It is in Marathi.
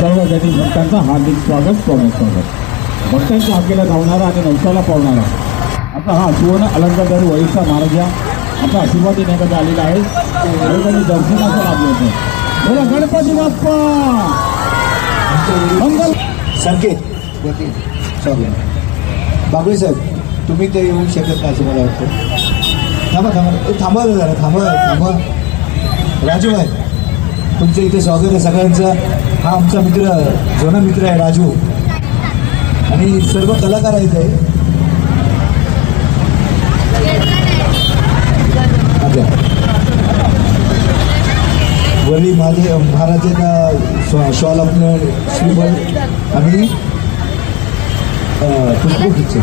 सर्व गणी भक्तांचं हार्दिक स्वागत स्वागत स्वागत. भक्तांच्या हाकेला धावणारा आणि नवसाला पावणारा आता हा सुवर्ण अलंकारधारी वैष्णव महाराजा आता आशीर्वाद देण्याकरता आलेला आहे. त्यांनी दर्शनाचं लाभलं होतं. बोला गणपती बाप्पा मंगल. संकेत बागुळे साहेब, तुम्ही तर येऊ शकत नाही असं मला वाटतं. थांबा थांबा थांबा जरा थांबा. राजू आहे, तुमचं इथे स्वागत आहे सगळ्यांचं. हा आमचा मित्र, जुना मित्र आहे राजू, आणि सर्व कलाकार आहेत आहे. वरी महाराजांना शॉल आपलं श्रीफळ आणि पुष्पगुच्छ.